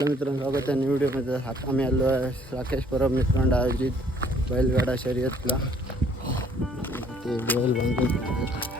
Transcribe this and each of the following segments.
मित्रांनो स्वागत आहे न्यू व्हिडिओमध्ये आता आम्ही आलो आहे राकेश परब मित्रांड आयोजित बैलगाडा शर्यतला ते बैल बांधून ठेवलेत.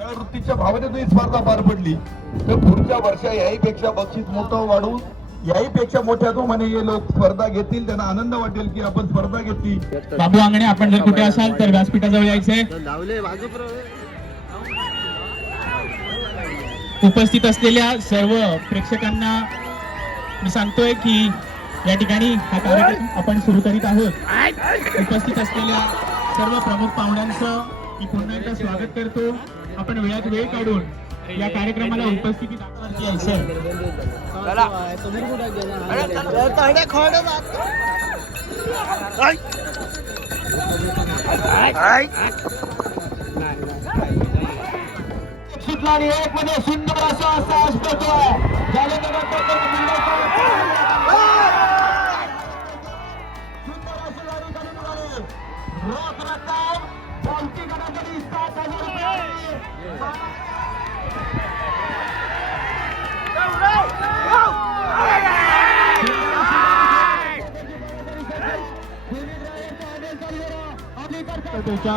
वृत्तीच्या भावनेतून ही स्पर्धा पार पडली तर पुढच्या वर्षा याहीपेक्षा बक्षीस मोठं वाढवून याहीपेक्षा मोठ्या जोमाने हे लोक स्पर्धा घेतील. त्यांना आनंद वाटेल की आपण स्पर्धा घेतली. बाबू आंगणे आपण जर कुठे असाल तर व्यासपीठाजवळ यायचे तर धावले बाजू उपस्थित असलेल्या सर्व प्रेक्षकांना मी सांगतोय की या ठिकाणी हा कार्यक्रम आपण सुरू करीत आहोत. उपस्थित असलेल्या सर्व प्रमुख पाहुण्यांचं मी पुन्हा एकदा स्वागत करतो. आपण वेळात वेळ काढून या कार्यक्रमाला उपस्थिती दाखवण्याची यायचं सुटला आणि एक मध्ये सुंदर असा साहस करतोय रोख रक्कम सात हजार त्याच्या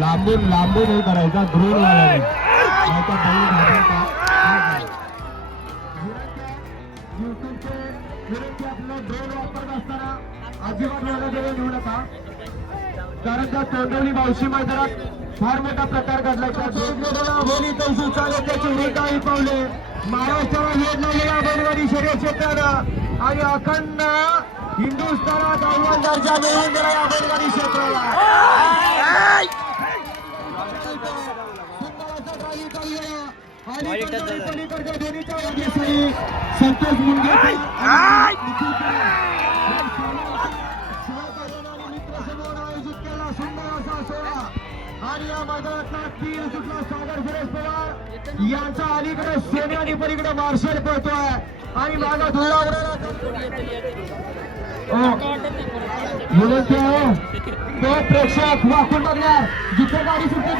लांबून लांबून हे करायचा. द्रोण अजिबात कारण त्या तोंडवली मावशी मैदानात फार मोठा प्रकार घडला चालत त्याची उलटाही पावले महाराष्ट्राला वेळ लागलेल्या बैलगाडी क्षेत्राला आणि अखंड हिंदुस्थानात अव्वल दर्जा मिळवून दिला या बैलगाडी क्षेत्राला सुंदर असा गाडी चाललेला आणि पलीकडच्या दोन्हीच्या वाटेसाठी संतोष मुंडे आयोजित केला सुंदर असा सोहळा. आणि या मैदानातला तीन सुटला सागर सुरेश पवार. यांचा अलीकडे सोने आणि पलीकडे मार्शल पळतोय. आणि मागा धुळा बोलत हो. तो प्रेक्षक वाकून बघणार. जिथे गाडी सुटते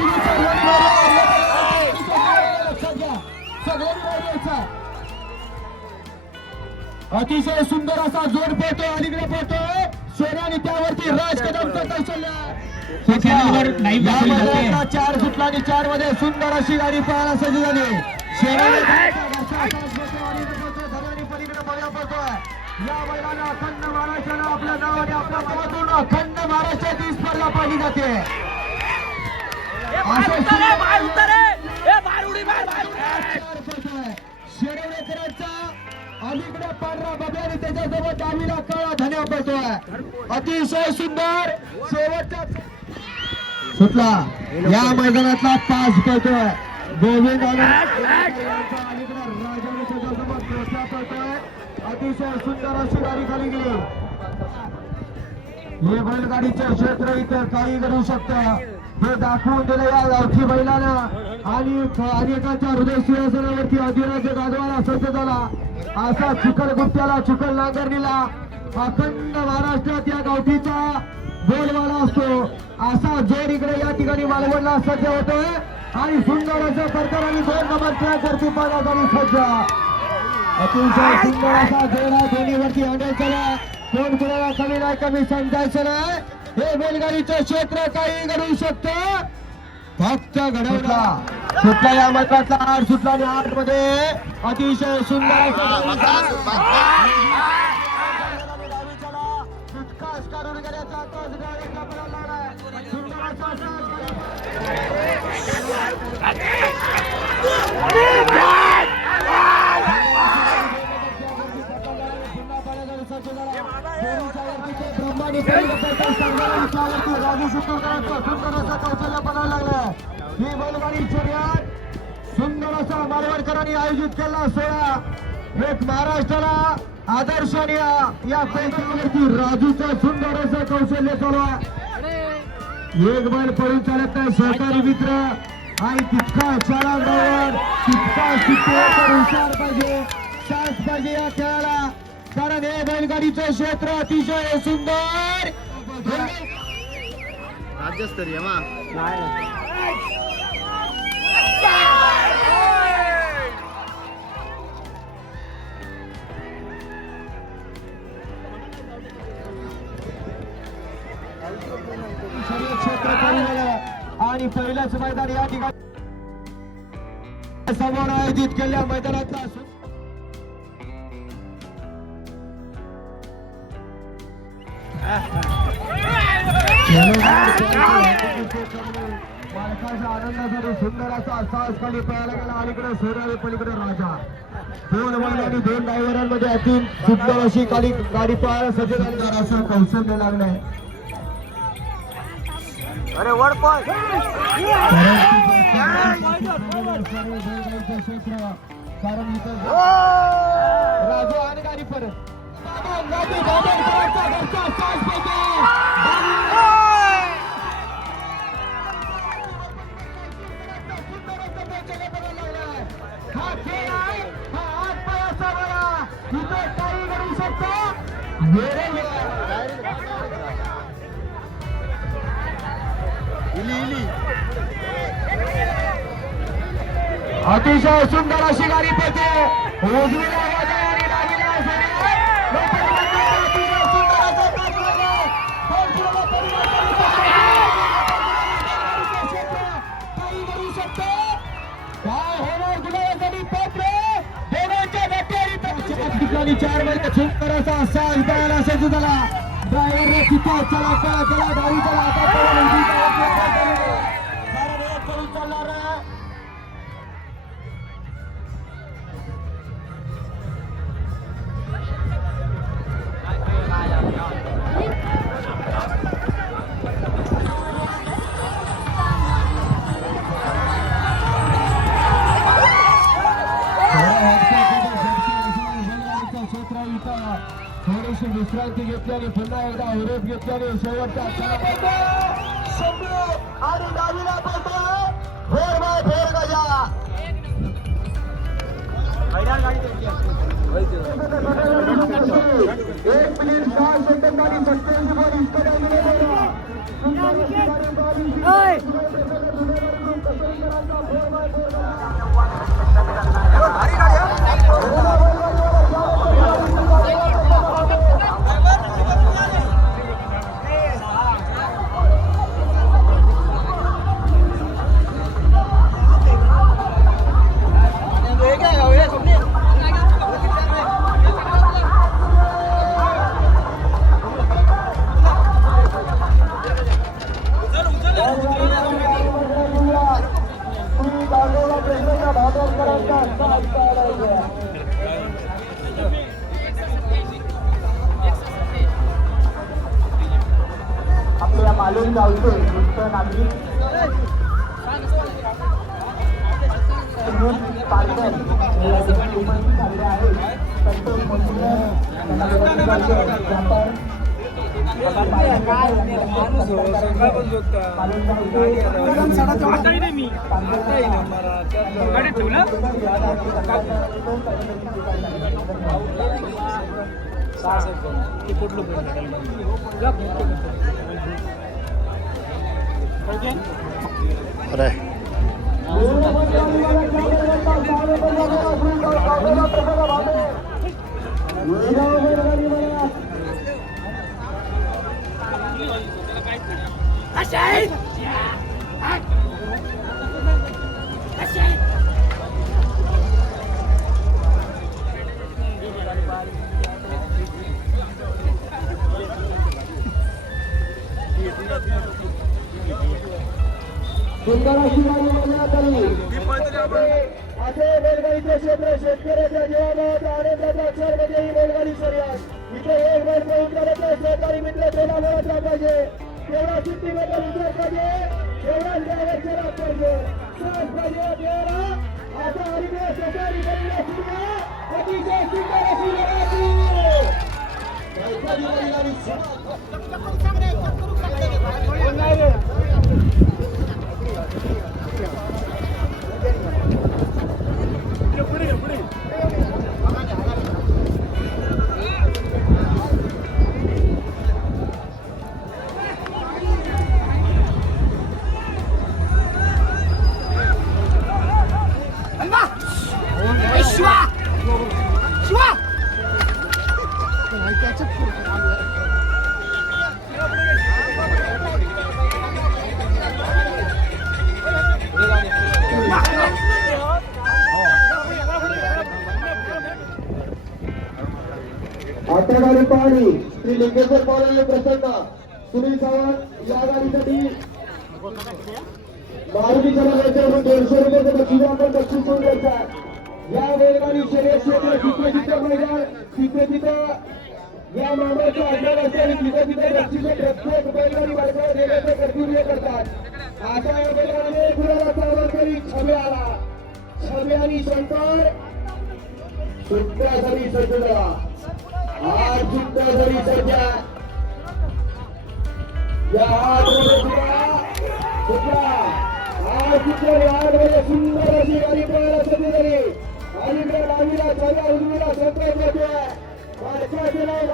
अतिशय सुंदर असा जोड पोहतोय अलीकडे पोहतोय सोन्याने त्यावरती राज कदमचा कौशल्य. मैदानातला चार सुटला आणि चारमध्ये सुंदर अशी गाडी पळायला सज्ज झाली या बैलाला अखंड महाराष्ट्राला आपल्या नावाने आपल्या गावातून अखंड महाराष्ट्रात ही स्पर्धा पाहिली जाते. असं शेडवडेकरांचा अलीकडे पांढरा बबे आणि त्याच्यासोबत डावीला काळा धन्या पडतोय अतिशय सुंदर शेवटचा सुटला. या मैदानातला पास पडतोय गोविंद अतिशय सुंदर अशी गाडी खाली गेली. हे बैलगाडीचे क्षेत्र इतर काही करू शकतं. हे दाखवून दिलं या गावठी बैलाला. आणि अनेकांच्या हृदय सिंहासनावरती अधिराज्य गाजवायला सज्ज झाला. असा चिखल गुप्त्याला चिखल नांगरणीला अखंड महाराष्ट्रात या गावठीचा बोलवाला असतो. असा जोर इकडे या ठिकाणी मालवणला सज्ज होतोय. आणि सुंदर असं सरकारने दोन नंबर ट्रॅक वरती सज्ज. अतिशय सुंदर असा जोडा दोन्हीवरती हँडल केला. कोण कुणाला कमी नाही कमी समजायचं नाही हे बैलगाडीचं क्षेत्र काही घडवू शकतं. फक्त घडवला. सुटला. या मैदानातला आठ सुटला आणि आठमध्ये अतिशय सुंदर असं राजू सुंदर असा कौशल्य ही बैलगाडी शर्यत आयोजित केला सोहळा. एक महाराष्ट्राला आदर्श आणि या- या पैशावरती राजूचं सुंदर असं कौशल्य चालू आहे. एक बैल पळून चालत नाही. सहकारी मित्र आणि तितका शाळा तितका शिकवकर हुशार पाहिजे. चान्स पाहिजे या खेळाला. कारण हे बैलगाडीचं क्षेत्र अतिशय सुंदर. राज्यस्तरीय मा आणि पहिलंच मैदान या ठिकाणी समोर आयोजित केलेल्या मैदानातला मालकाच्या आनंदासाठी सुंदर असा साहस खाली पळायला गेला अलीकडे सोनाली पलीकडे राजा दोन बैल आणि दोन ड्रायव्हरांमध्ये अति सुंदर अशी खाली गाडी पळायला सज्ज झाली असं कौशल्य लागलंय कारण इथं राजू आणि गाडी परत अतिशय सुंदर अशी गाडी पळते उजवीला आणि चार महिने सुंदर करायचा असा इथं सज्ज त्याला ड्रायव्हर चला चला चला गाडी चला घेतल्याने पुन्हा एकदा हुरूप घेतल्याने शेवटचा शंभू आणि डावीला पडतो फोर बाय फोर गजा. एक मिनिट सहा सेकंद आणि सत्याऐंशी बॉल आपल्या मालून गावचे नागरिक पालकर या ठिकाणी उपस्थित झालेले आहेत संतोष ठेवलं अरे सुंदर अशी गाडी असे बैलगाडीचे क्षेत्र शेतकऱ्याच्या जीवनात आनंदाचा क्षण म्हणजे ही बैलगाडी शर्यत इथे एक बैल पवित्राचे सहकारी मित्र तेला मिळतला पाहिजे तेवढा शिट्टी बद्दल विचार पाहिजे तेवढा ड्रायव्हर केला पाहिजे त्रास पाहिजे तेवढा आता हरिभा सहकारी बनला सुद्धा अतिशय सुंदर अशी लढाई बैलगाडी बैलगाडी 시와! 시와! 나 진짜 필요 गाडी पाहणी श्री लिंगेश्वर पावले प्रसन्न. सुनील सावंत या गाडीसाठी मारुती चला दोनशे रुपये बक्षीस आपण बक्षीस करून द्यायचा या बैलगाडी शरीर क्षेत्र जिथे जिथे मैदान तिथे तिथे या मामाच्या अड्ड्यात असेल तिथे तिथे बक्षीस प्रत्येक बैलगाडी बायका देण्याचे कर्तव्य करतात. आता या बैलगाडीने गुलाबाचा वरकरी छबे आला छबे आणि शंकर. सुट्ट्यासाठी सज्ज झाला आज जरी सज्जा या आज सुंदर अशी गाडी पळायला सज्ज झाली आणि डावीला सगळ्या उजवीला संकट येते माणसाचे नाव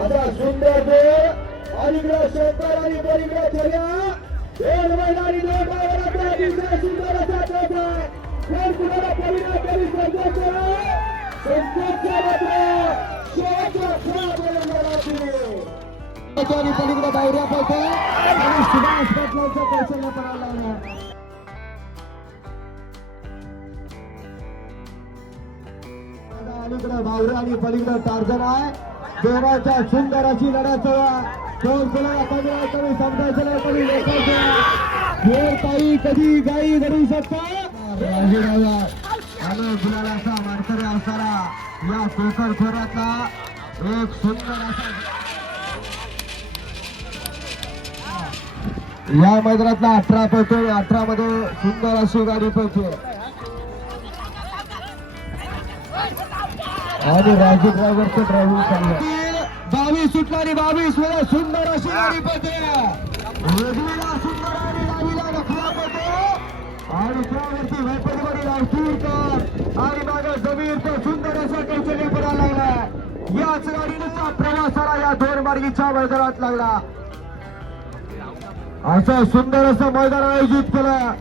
आता सुंदर दे अलीकडे शेतकर आणि पलीकडे चर्या दोन मैदानी दोन सुंदर असा कोण कुणाला परिणाम आणि पलीकडे बावऱ्या आणि सुभाष कौशल्य पडायला अलीकडे आणि पलीकडे टार्जन आहे देवाच्या सुंदर अशी लढत कोण कोणाला कमी कमी समजायचं नाही कमी हे कधी गाई घडू शकतो मानकरी असणारा या कोकण खोऱ्याचा एक सुंदर असा या मैदानातला अठरा पळतो अठरा मध्ये सुंदर अशी गाडी पैकी आणि राजू ड्रायव्हरचं ड्रायव्हिंग चाललं बावीस सुटणारी बावीस वेळा सुंदर अशी गाडी पैकी वेगळीला सुंदर आणि त्यावरती वैपरीवाडी रावतूरकर आणि मागे सुंदर असं पडायला लागला. याच गाडीचा प्रवासाला या दोन मार्गीच्या मैदानात लागला. असं सुंदर असं मैदान आयोजित केलं.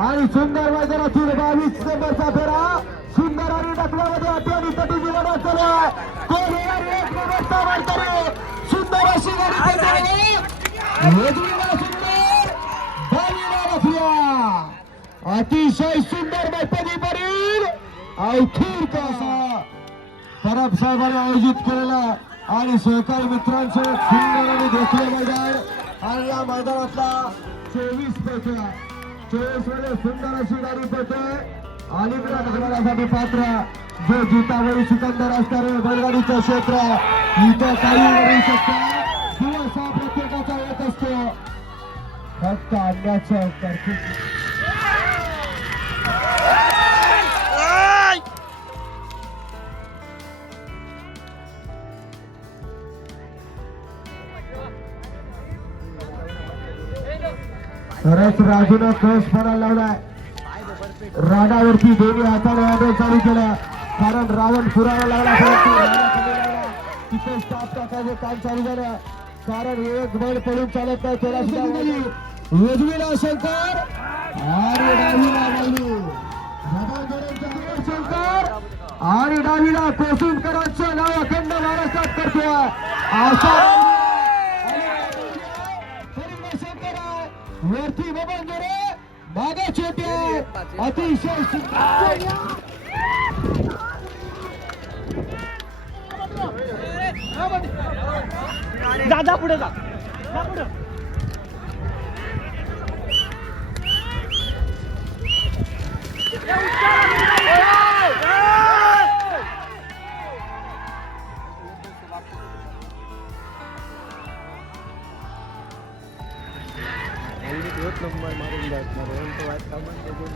आणि सुंदर मैदानातून बावीस नंबरचा फेरा सुंदर आणि डकल्यामध्ये अटी आणि तटीची लढत चालू आहे कोण येणार? एक नंबरचा मानकरी सुंदर अशी गाडी अतिशय सुंदर मैदानी परील अवथूर असा परब साहेबांनी आयोजित केलेला आणि सहकारी मित्रांचं सुंदर आणि देखील मैदान. आणि या मैदानातला चोवीस पैकी चोवीसमध्ये सुंदर अशी गाडी पळते अलीकडे धर्मासाठी पात्र जो जितावळी सिकंदर असणारे बैलगाडीचं क्षेत्र इथं काही होऊ शकतं. दिवस हा प्रत्येकाचा येत असतो. फक्त अन्याचं तरतूद खरंच राजूनं कस पडायला लावलाय. राणावरती दोन्ही हाताने आदर चालू केला. कारण रावण पुरावा लागला. तिथे स्टाफ टाकायचं काम चालू झालं. कारण एक बैल पडून चालत नाही त्याला सुद्धा शंकर. आणि डावीला डावी शंकर. आणि डावीला कोसुंकरांचं नाव अखंड महाराष्ट्रात करतोय. असा वरती बबन जोरे मागे छोटे अतिशय सुंदर. पुढे जा. पुढे. જલ્દી કયો નંબર મારો ઇલાજ મારો એમ તો વાત સાંભળ તો બોલ